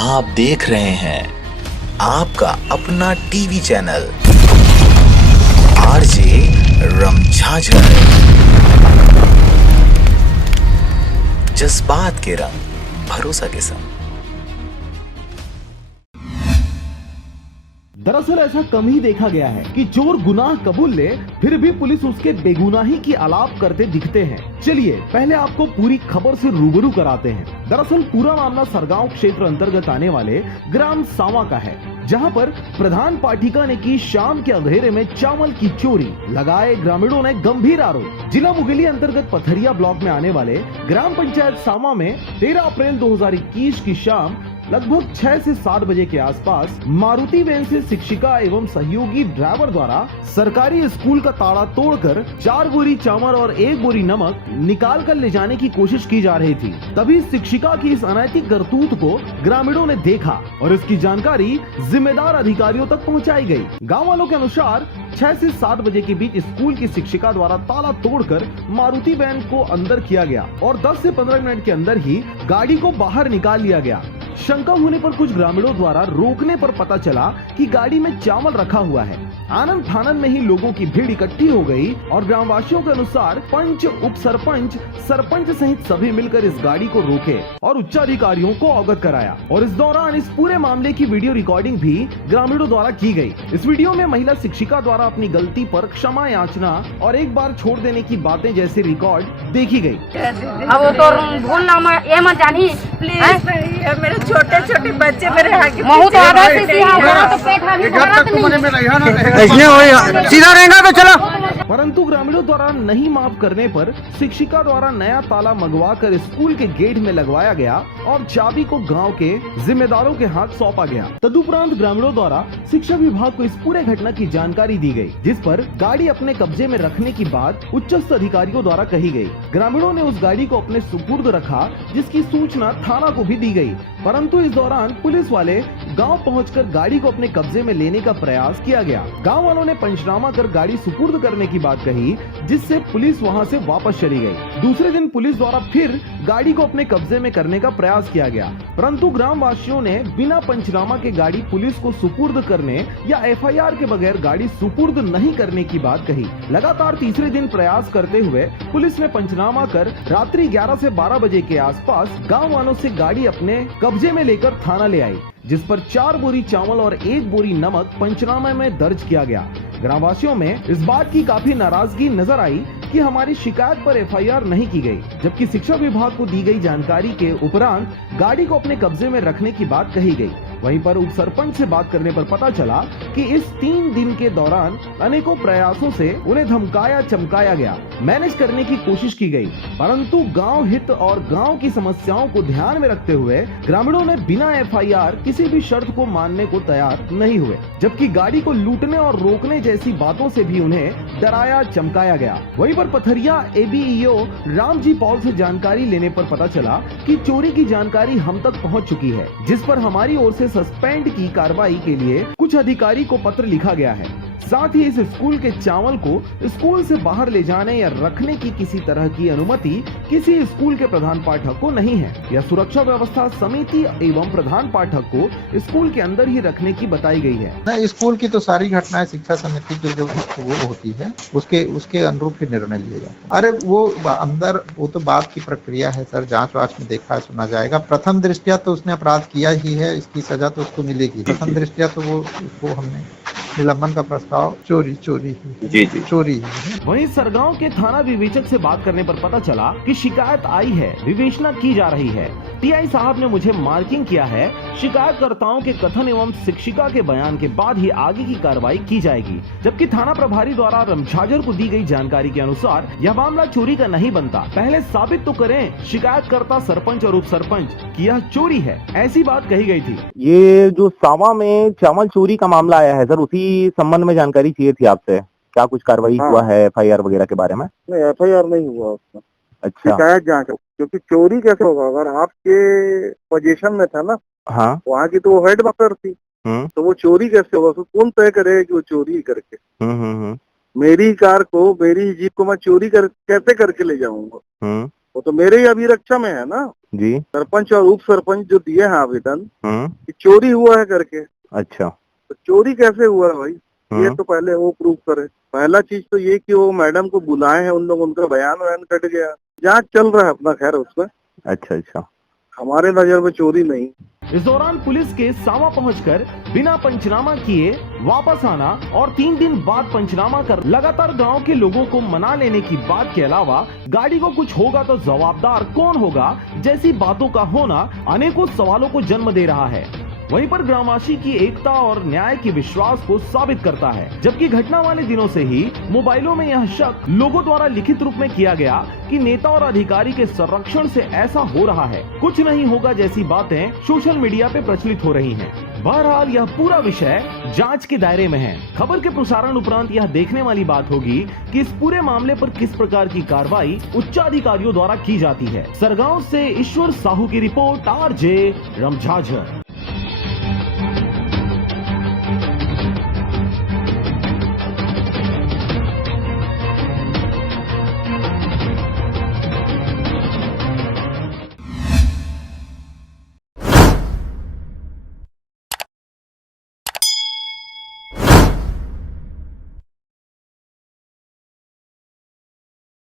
आप देख रहे हैं आपका अपना टीवी चैनल आरजे रमझाझर, जज्बात के रंग भरोसा के संग। दरअसल ऐसा कम ही देखा गया है कि चोर गुनाह कबूल ले फिर भी पुलिस उसके बेगुनाही की आलाप करते दिखते हैं। चलिए पहले आपको पूरी खबर से रूबरू कराते हैं। दरअसल पूरा मामला सरगांव क्षेत्र अंतर्गत आने वाले ग्राम सावा का है, जहां पर प्रधान पाठिका ने की शाम के अंधेरे में चावल की चोरी। लगाए ग्रामीणों ने गंभीर आरोप। जिला मुगेली अंतर्गत पथरिया ब्लॉक में आने वाले ग्राम पंचायत सावा में 13 अप्रैल 2021 की शाम लगभग 6 से 7 बजे के आसपास मारुति वैन से शिक्षिका एवं सहयोगी ड्राइवर द्वारा सरकारी स्कूल का ताला तोड़कर 4 बोरी चावल और 1 बोरी नमक निकाल कर ले जाने की कोशिश की जा रही थी। तभी शिक्षिका की इस अनैतिक करतूत को ग्रामीणों ने देखा और इसकी जानकारी जिम्मेदार अधिकारियों तक पहुंचाई गई। गांव वालों के अनुसार 6 से 7 बजे के बीच स्कूल की शिक्षिका द्वारा ताला तोड़कर मारुति वैन को अंदर किया गया और 10 से 15 मिनट के अंदर ही गाड़ी को बाहर निकाल लिया गया। शंका होने पर कुछ ग्रामीणों द्वारा रोकने पर पता चला कि गाड़ी में चावल रखा हुआ है। आनंद फानन में ही लोगों की भीड़ इकट्ठी हो गई और ग्रामवासियों के अनुसार पंच, उप सरपंच, सरपंच सहित सभी मिलकर इस गाड़ी को रोके और उच्चाधिकारियों को अवगत कराया। और इस दौरान इस पूरे मामले की वीडियो रिकॉर्डिंग भी ग्रामीणों द्वारा की गई। इस वीडियो में महिला शिक्षिका द्वारा अपनी गलती पर क्षमा याचना और एक बार छोड़ देने की बातें जैसी रिकॉर्ड देखी गई। अब तो भूलना ये मत जानी प्लीज, मेरे छोटे छोटे बच्चे मेरे आगे बहुत आदत से तो पेट हावी सीधा रहेगा तो चलो। परंतु ग्रामीणों द्वारा नहीं माफ करने पर शिक्षिका द्वारा नया ताला मंगवा कर स्कूल के गेट में लगवाया गया और चाबी को गांव के जिम्मेदारों के हाथ सौंपा गया। तदुपरांत ग्रामीणों द्वारा शिक्षा विभाग को इस पूरे घटना की जानकारी दी गई, जिस पर गाड़ी अपने कब्जे में रखने की बात उच्चस्थ अधिकारियों द्वारा कही गई। ग्रामीणों ने उस गाड़ी को अपने सुपुर्द रखा, जिसकी सूचना थाना को भी दी गई। परंतु इस दौरान पुलिस वाले गांव पहुंचकर गाड़ी को अपने कब्जे में लेने का प्रयास किया गया। गांव वालों ने पंचनामा कर गाड़ी सुपुर्द करने की बात कही, जिससे पुलिस वहां से वापस चली गई। दूसरे दिन पुलिस द्वारा फिर गाड़ी को अपने कब्जे में करने का प्रयास किया गया, परंतु ग्राम वासियों ने बिना पंचनामा के गाड़ी पुलिस को सुपुर्द करने या एफआईआर के बगैर गाड़ी सुपुर्द नहीं करने की बात कही। लगातार तीसरे दिन प्रयास करते हुए पुलिस ने पंचनामा कर रात्रि 11 से 12 बजे के आसपास गाँव वालों से गाड़ी अपने कब्जे में लेकर थाना ले आई, जिस पर 4 बोरी चावल और 1 बोरी नमक पंचनामे में दर्ज किया गया। ग्रामवासियों में इस बात की काफी नाराजगी नजर आई कि हमारी शिकायत पर एफआईआर नहीं की गई, जबकि शिक्षा विभाग को दी गई जानकारी के उपरांत गाड़ी को अपने कब्जे में रखने की बात कही गई। वहीं पर उप सरपंच से बात करने पर पता चला कि इस 3 दिन के दौरान अनेकों प्रयासों से उन्हें धमकाया चमकाया गया, मैनेज करने की कोशिश की गई, परंतु गांव हित और गांव की समस्याओं को ध्यान में रखते हुए ग्रामीणों ने बिना एफआईआर किसी भी शर्त को मानने को तैयार नहीं हुए, जबकि गाड़ी को लूटने और रोकने जैसी बातों से भी उन्हें डराया चमकाया गया। वहीं पर पथरिया एबीईओ रामजी पॉल से जानकारी लेने पर पता चला कि चोरी की जानकारी हम तक पहुंच चुकी है, जिस पर हमारी ओर से सस्पेंड की कार्रवाई के लिए कुछ अधिकारी को पत्र लिखा गया है। साथ ही इस स्कूल के चावल को स्कूल से बाहर ले जाने या रखने की किसी तरह की अनुमति किसी स्कूल के प्रधान पाठक को नहीं है। यह सुरक्षा व्यवस्था समिति एवं प्रधान पाठक को स्कूल के अंदर ही रखने की बताई गई है। स्कूल की तो सारी घटनाएं शिक्षा समिति जो वो होती है उसके अनुरूप ही निर्णय लिए जाते हैं। अरे वो अंदर वो तो बात की प्रक्रिया है सर, जांच वाच में देखा सुना जाएगा। प्रथम दृष्टया तो उसने अपराध किया ही है, इसकी सजा तो उसको मिलेगी। प्रथम दृष्टया तो वो हमने निलंबन का प्रस्ताव चोरी ही है। वहीं सरगांव के थाना विवेचक से बात करने पर पता चला कि शिकायत आई है, विवेचना की जा रही है। टीआई साहब ने मुझे मार्किंग किया है। शिकायतकर्ताओं के कथन एवं शिक्षिका के बयान के बाद ही आगे की कार्रवाई की जाएगी, जबकि थाना प्रभारी द्वारा रमझाझर को दी गई जानकारी के अनुसार यह मामला चोरी का नहीं बनता। पहले साबित तो करें शिकायतकर्ता सरपंच और उप सरपंच की यह चोरी है, ऐसी बात कही गई थी। ये जो सावा में चावल चोरी का मामला आया है सर, उसी संबंध में जानकारी चाहिए थी आपसे। क्या कुछ कार्रवाई हुआ है एफआईआर वगैरह के बारे में? नहीं, एफआईआर नहीं हुआ उसका। अच्छा, शिकायत जांच, क्योंकि चोरी कैसे होगा अगर आपके पोजीशन में था ना। हाँ, वहाँ की तो वो हेड वर्कर थी, तो वो चोरी कैसे होगा? उसको कौन तय करे कि वो चोरी करके? मेरी कार को, मेरी जीप को मैं चोरी कैसे करके ले जाऊंगा? वो तो मेरे ही अभिरक्षा में है ना। जी। सरपंच और उप सरपंच जो दिए हैं आवेदन हम्म। कि चोरी हुआ है करके, अच्छा। तो चोरी कैसे हुआ है भाई, ये तो पहले वो प्रूव करे। पहला चीज तो ये कि वो मैडम को बुलाए हैं उन लोग, उनका बयान कट गया, जांच चल रहा है अपना, खैर उसमें। अच्छा अच्छा। हमारे नजर में चोरी नहीं। इस दौरान पुलिस के सावा पहुंचकर बिना पंचनामा किए वापस आना और 3 दिन बाद पंचनामा कर लगातार गांव के लोगों को मना लेने की बात के अलावा गाड़ी को कुछ होगा तो जवाबदार कौन होगा जैसी बातों का होना अनेकों सवालों को जन्म दे रहा है। वहीं पर ग्रामवासी की एकता और न्याय के विश्वास को साबित करता है, जबकि घटना वाले दिनों से ही मोबाइलों में यह शक लोगों द्वारा लिखित रूप में किया गया कि नेता और अधिकारी के संरक्षण से ऐसा हो रहा है, कुछ नहीं होगा जैसी बातें सोशल मीडिया पे प्रचलित हो रही हैं। बहरहाल यह पूरा विषय जांच के दायरे में है। खबर के प्रसारण उपरांत यह देखने वाली बात होगी कि इस पूरे मामले पर किस प्रकार की कार्रवाई उच्चाधिकारियों द्वारा की जाती है। सरगांव से ईश्वर साहू की रिपोर्ट, RJ रमझाझर।